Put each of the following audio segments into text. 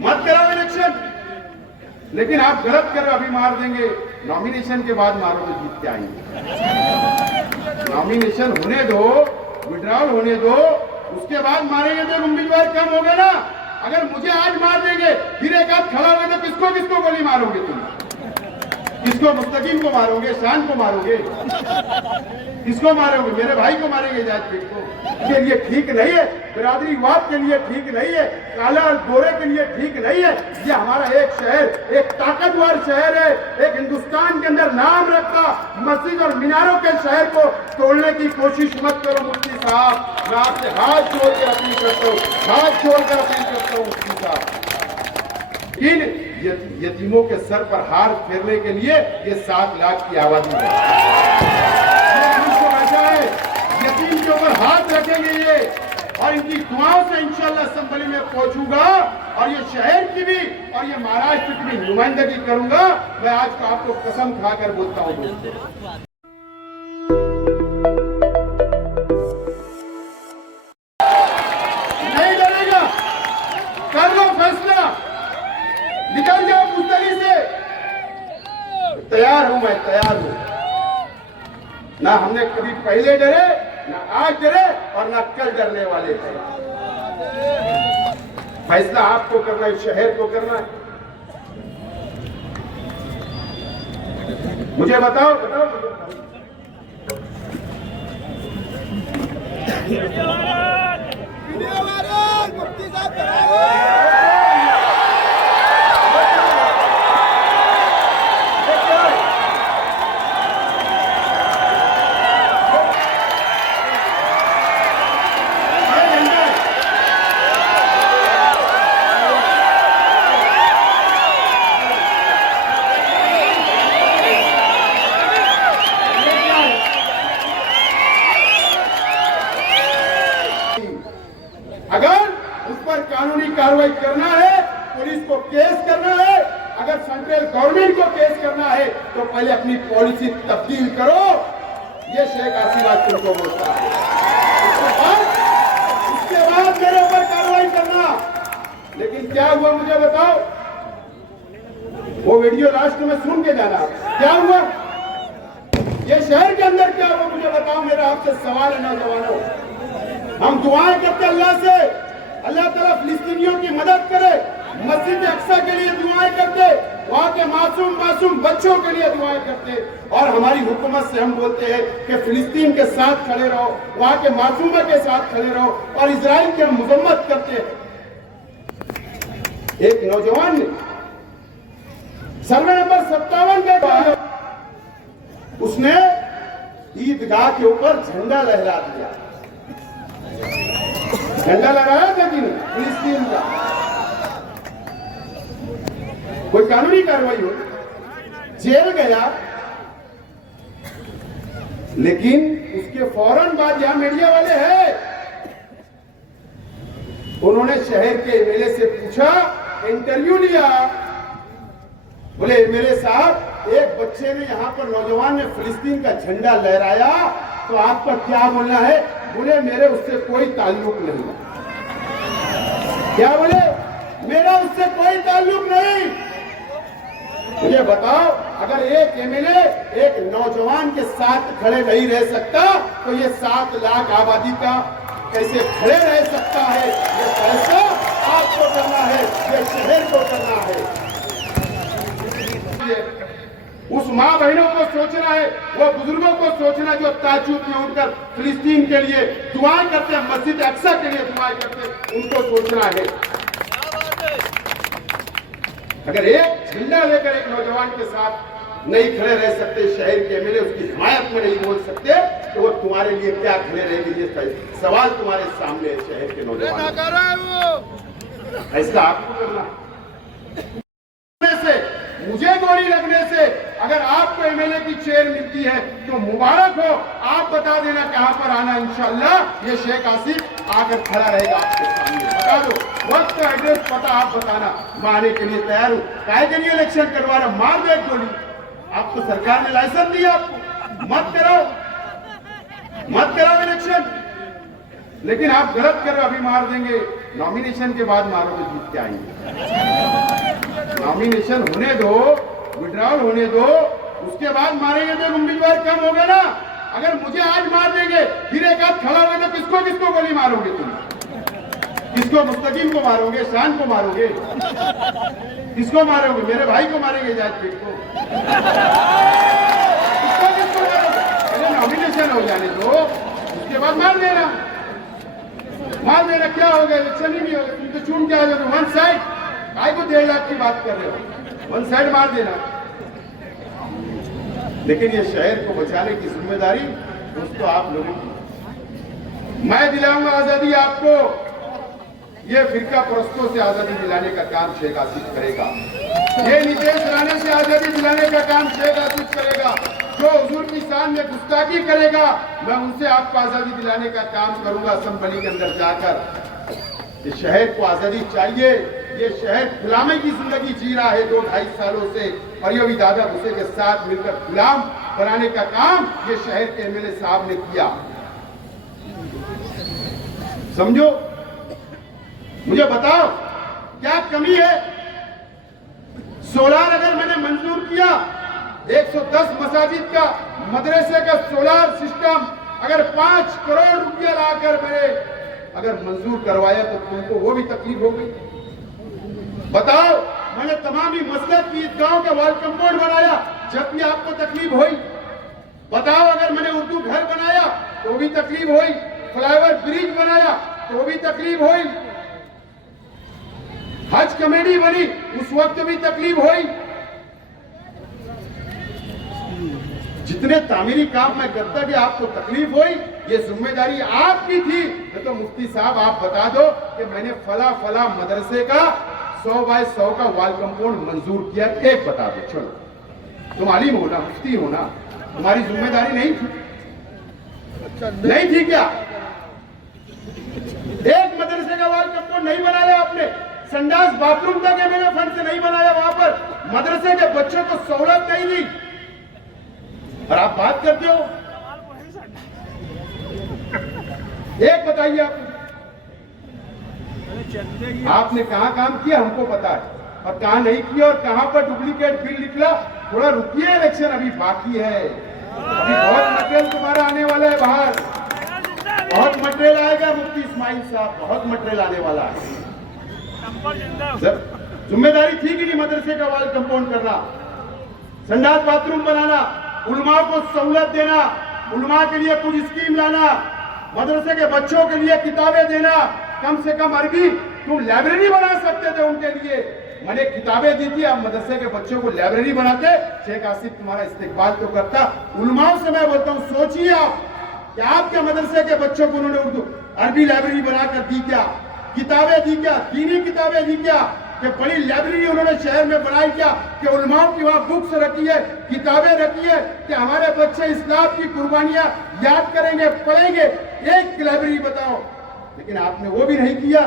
मत कराओ इलेक्शन। लेकिन आप गलत कर अभी मार देंगे, नॉमिनेशन के बाद मारो तो जीत के आएंगे। नॉमिनेशन होने दो, विड्रॉल होने दो, उसके बाद मारेंगे तो उम्मीदवार कम होगा ना। अगर मुझे आज मार देंगे फिर एक आध खड़ा होगा तो किसको किसको गोली मारोगे तुम? किसको? मुस्तकीम को मारोगे? शान को मारोगे? किसको मारोगे? मेरे भाई को मारेंगे जायद को? के लिए ठीक नहीं है, बिरादरीवाद के लिए ठीक नहीं है, काला और गोरे के लिए ठीक नहीं है। ये हमारा एक शहर, एक ताकतवर शहर है, एक हिंदुस्तान के अंदर नाम रखा मस्जिद और मीनारों के शहर को तोड़ने की कोशिश मत करो मुफ्ती साहब। मैं आपसे हाथ जोड़ के अपील करता हूँ, हाथ जोड़कर अपील करता हूँ मुफ्ती साहब। इन यतीमों के सर पर हार फेरने के लिए ये 7 लाख की आबादी है, यतीम के ऊपर हाथ रखेंगे ये, और इनकी दुआओं से इंशाअल्लाह असेंबली में पहुंचूंगा और ये शहर की भी और ये महाराष्ट्र की भी नुमाइंदगी करूंगा। मैं आज को आपको कसम खाकर बोलता हूं दोस्तों, नहीं डरेगा। कर लो फैसला, निकल जाओ मुस्तली से। तैयार हूं, मैं तैयार हूं। ना हमने कभी पहले डरे, ना आज डरे और ना कल डरने वाले हैं। फैसला आपको करना है, शहर को करना है। मुझे बताओ बताओ कानूनी कार्रवाई करना है, पुलिस को केस करना है। अगर सेंट्रल गवर्नमेंट को केस करना है तो पहले अपनी पॉलिसी तब्दील करो। ये शेख हसीना तुमको बोलता है। उसके बाद मेरे ऊपर कार्रवाई करना। लेकिन क्या हुआ मुझे बताओ? वो वीडियो लास्ट में सुन के जाना, क्या हुआ ये शहर के अंदर, क्या हुआ मुझे बताओ। मेरा आपसे सवाल है नौजवानों, हम दुआएं करते अल्लाह से, अल्लाह ताला फिलिस्तीनियों की मदद करे, मस्जिद अक्सा के लिए दुआएं करते, वहां के मासूम बच्चों के लिए दुआएं करते, और हमारी हुकूमत से हम बोलते हैं कि फिलिस्तीन के साथ खड़े रहो, वहां के मासूमों के साथ खड़े रहो, और इजराइल की हम मजम्मत करते हैं। एक नौजवान ने सर्वे नंबर 57 के बाद उसने ईदगाह के ऊपर झंडा लहरा दिया। झंडा लहराया था कि नहीं फिलिस्तीन का? कोई कानूनी कार्रवाई हो, जेल गया, लेकिन उसके फौरन बाद यहां मीडिया वाले हैं, उन्होंने शहर के एमएलए से पूछा, इंटरव्यू लिया। बोले एमएलए साहब, एक बच्चे ने यहां पर नौजवान ने फिलिस्तीन का झंडा लहराया, तो आपका क्या बोलना है? बोले मेरे उससे कोई ताल्लुक नहीं। क्या बोले? मेरा उससे कोई ताल्लुक नहीं। मुझे बताओ, अगर एक एमएलए एक नौजवान के साथ खड़े नहीं रह सकता तो ये 7 लाख आबादी का कैसे खड़े रह सकता है? ये फैसला आपको करना है, ये शहर को करना है। उस माँ बहनों को सोचना है, वो बुजुर्गों को सोचना जो ताज्जुब में उठकर फिलिस्तीन के लिए दुआएं करते हैं, मस्जिद अक्सा के लिए दुआएं करते हैं, उनको सोचना है। अगर एक झंडा लेकर एक नौजवान के साथ नहीं खड़े रह सकते, शहर के एमएलए उसकी हिमायत में नहीं बोल सकते, तो वो तुम्हारे लिए क्या खड़े रहेंगे? ये सवाल तुम्हारे सामने है शहर के नौजवान। ऐसा आपको करना। मुझे गोली लगने से अगर आपको एमएलए की चेयर मिलती है तो मुबारक हो। आप बता देना कहां पर आना, इंशाअल्लाह ये शेख आसिफ आकर खड़ा रहेगा आपके सामने। बता दो वक्त का एड्रेस पता, आप बताना, मैं आने के लिए तैयार हूं। काहे के लिए इलेक्शन करवा रहा? मार दो एक गोली। आपको सरकार ने लाइसेंस दिया, आपको मत कराओ इलेक्शन। लेकिन आप गलत कर अभी मार देंगे नॉमिनेशन के बाद मारोगे जीत के आएंगे। नॉमिनेशन होने दो, विड्रॉल होने दो, उसके बाद मारेंगे तो उम्मीदवार कम होगा ना। अगर मुझे आज मार देंगे फिर एक आध खड़ा होगा तो किसको किसको गोली मारोगे तुम? किसको? मुस्तकीम को मारोगे, शान को मारोगे, किसको मारोगे? मेरे भाई को मारेंगे, जाजपेट को, किसको किसको मारोगे? पहले नॉमिनेशन हो जाने दो, उसके बाद मार देना। मार देना क्या होगा? इलेक्शन ही नहीं होगा, तुम तो चुन के आ जाओ। वन साइड भाई को 1.5 लाख की बात कर रहे हो, वन साइड मार देना। लेकिन ये शहर को बचाने की जिम्मेदारी दोस्तों आप लोगों की। मैं दिलाऊंगा आजादी आपको। ये फिरका परस्तों से आजादी दिलाने का काम शेख आसिफ करेगा। ये नितेश राणे से आजादी दिलाने का काम शेख आसिफ करेगा। जो हुजूर की शान में गुस्ताखी करेगा, मैं उनसे आपको आजादी दिलाने का काम करूंगा असेंबली के अंदर जाकर। इस शहर को आजादी चाहिए। ये शहर गुलामी की जिंदगी जी रहा है 2-2.5 सालों से, और ये भी दादा भूसे के साथ मिलकर गुलाम बनाने का काम ये शहर के एमएलए साहब ने किया। समझो, मुझे बताओ क्या कमी है? सोलार अगर मैंने मंजूर किया, 110 मसाजिद का, मदरसे का सोलार सिस्टम अगर 5 करोड़ रुपया लाकर मैंने अगर मंजूर करवाया तो तुमको वो भी तकलीफ हो गई? बताओ, मैंने तमाम ही मसलक की ईदगाहों का वॉल कंपाउंड बनाया, जब भी आपको तकलीफ हुई? बताओ, अगर मैंने उर्दू घर बनाया तो भी तकलीफ हुई? फ्लाईओवर ब्रिज बनाया तो भी तकलीफ हुई? हज कमेटी बनी उस वक्त भी तकलीफ हुई? जितने तामीरी काम मैं करता कि आपको तकलीफ हुई, ये जिम्मेदारी आपकी थी। तो मुफ्ती साहब आप बता दो कि मैंने फला फला मदरसे का 100 बाय 100 का वॉल कंपाउंड मंजूर किया, एक बता दो। चलो, तुम आलिम हो ना, मुफ्ती हो ना, तुम्हारी जिम्मेदारी नहीं थी? नहीं थी क्या? एक मदरसे का वॉल कंपाउंड नहीं बनाया आपने? संडास बाथरूम तक एमएलए फंड से नहीं बनाया, वहां पर मदरसे के बच्चों को सहूलत नहीं दी, और आप बात करते हो? एक बताइए आपने कहां काम किया, हमको पता है, और कहां नहीं किया, और कहां पर डुप्लीकेट बिल निकला। थोड़ा रुकिए, इलेक्शन अभी बाकी है, अभी बहुत मटेरियल तुम्हारा आने वाला है बाहर, बहुत मटेरियल आएगा मुफ्ती इस्माइल साहब, बहुत मटेरियल आने वाला है। जिम्मेदारी थी कि नहीं मदरसे का वॉल कंपाउंड करना, संडास बाथरूम बनाना, उलमा को सहूलत देना, उलमा के लिए कुछ स्कीम लाना, मदरसे के बच्चों के लिए किताबें देना, कम से कम अरबी तुम लाइब्रेरी बना सकते थे उनके लिए, मैंने किताबें दी थी, अब मदरसे के बच्चों को लाइब्रेरी बनाते, शेख आसिफ तुम्हारा इस्तेकबाल तो करता। उलमाओं से मैं बोलता हूँ, सोचिए आप कि आपके मदरसे के बच्चों को उन्होंने उर्दू अरबी लाइब्रेरी बनाकर दी क्या? किताबें दी क्या? दीनी किताबें दी क्या? कि बड़ी लाइब्रेरी उन्होंने शहर में बनाई क्या? कि उलमाओं की वहां बुक्स रखी है, किताबें रखी है, कि हमारे बच्चे इस्लाम की कुर्बानियां याद करेंगे, पढ़ेंगे। एक लाइब्रेरी बताओ, लेकिन आपने वो भी नहीं किया।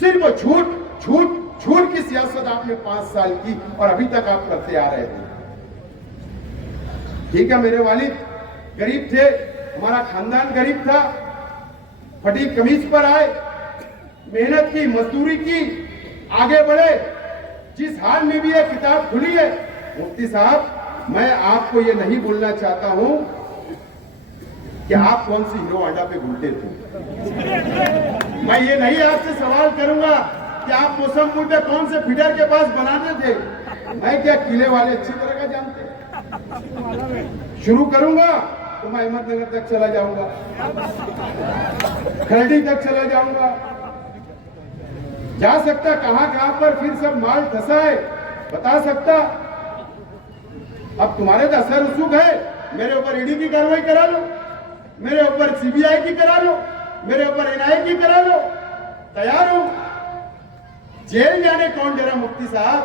सिर्फ झूठ झूठ झूठ की सियासत आपने 5 साल की, और अभी तक आप करते आ रहे हो। ठीक है, मेरे वालिद गरीब थे, हमारा खानदान गरीब था, फटी कमीज पर आए, मेहनत की, मजदूरी की, आगे बढ़े। जिस हाल में भी ये किताब खुली है, मुफ्ती साहब, मैं आपको ये नहीं बोलना चाहता हूं कि आप कौन सी हीरो अड्डा पे घूमते थे। मैं ये नहीं आपसे सवाल करूंगा कि आप मौसमपुर पे कौन से फीडर के पास बनाते थे। मैं क्या किले वाले अच्छी तरह का जानते। शुरू करूंगा तो मैं अहमदनगर तक चला जाऊंगा, खरड़ी तक चला जाऊंगा, जा सकता कहां कहां पर फिर सब माल फंसा है बता सकता। अब तुम्हारे तो असर रसूख है, मेरे ऊपर ईडी की कार्रवाई करा लो, मेरे ऊपर सीबीआई की करा लो, मेरे ऊपर एनआईए की करा लो, तैयार हूं। जेल जाने कौन डरा मुफ्ती साहब?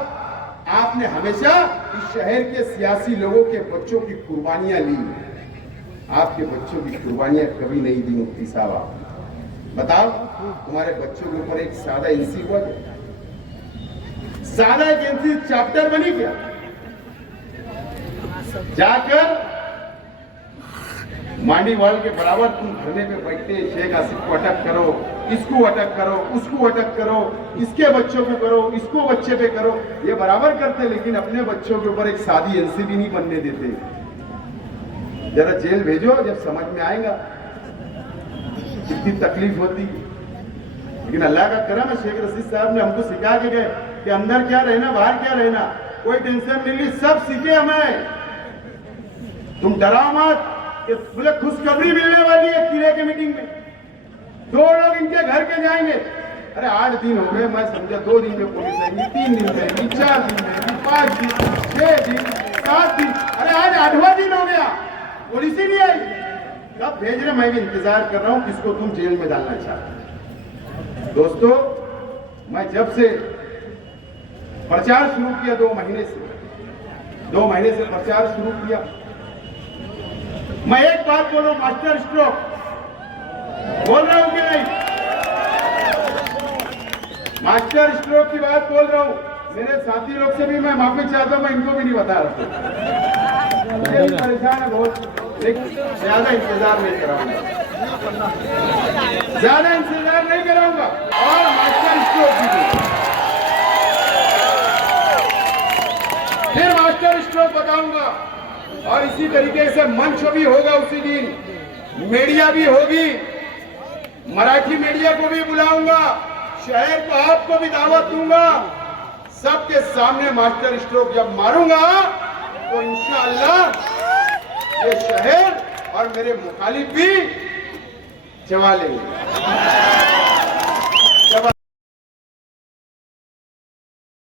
आपने हमेशा इस शहर के सियासी लोगों के बच्चों की कुर्बानियां ली, आपके बच्चों की कुर्बानियां कभी नहीं दी मुफ्ती साहब। आप बताओ, तुम्हारे बच्चों के ऊपर एक सादा एनसी हुआ क्या? सादा एक एनसी चैप्टर बनी क्या? जाकर मांडी वाल के बराबर तुम धरने पे बैठते, शेख आसिफ को अटक करो, इसको अटक करो, उसको अटक करो, इसके बच्चों को करो, इसको बच्चे पे करो, ये बराबर करते, लेकिन अपने बच्चों के ऊपर एक सादी एनसीबी नहीं बनने देते। जरा जेल भेजो, जब समझ में आएगा कितनी तकलीफ होती। लेकिन अल्लाह का करम है, शेख रशीद साहब ने हमको सिखा के गए कि अंदर क्या रहना, बाहर क्या रहना, कोई टेंशन नहीं ली, सब सीखे हमें। तुम डराओ मत कि बोले खुशखबरी मिलने वाली है किले की मीटिंग में, 2 लोग इनके घर के जाएंगे। अरे 8 दिन हो गए, मैं समझा 2 दिन में पुलिस आएगी, 3 दिन में आएगी, 4 दिन में आएगी, 5 दिन, 6 दिन, 7 दिन, अरे आज 8वां दिन हो गया, पुलिस ही नहीं आई। कब भेज रहे, मैं भी इंतजार कर रहा हूं किसको तुम जेल में डालना चाहते। दोस्तों, मैं जब से प्रचार शुरू किया 2 महीने से प्रचार शुरू किया, मैं एक बात बोलूं, मास्टर स्ट्रोक बोल रहा हूं कि नहीं? मास्टर स्ट्रोक की बात बोल रहा हूं। मेरे साथी लोग से भी मैं माफी चाहता हूं, मैं इनको भी नहीं बता रहा था, मुझे भी परेशान है बहुत, लेकिन ज्यादा इंतजार नहीं कराऊंगा, ज्यादा इंतजार नहीं कराऊंगा। और मास्टर स्ट्रोक भी फिर मास्टर स्ट्रोक बताऊंगा, और इसी तरीके से मंच भी होगा उसी दिन, मीडिया भी होगी, मराठी मीडिया को भी बुलाऊंगा, शहर को आपको भी दावत दूंगा। सबके सामने मास्टर स्ट्रोक जब मारूंगा तो इंशाअल्लाह ये शहर और मेरे मुखालिफ भी जवा लेंगे।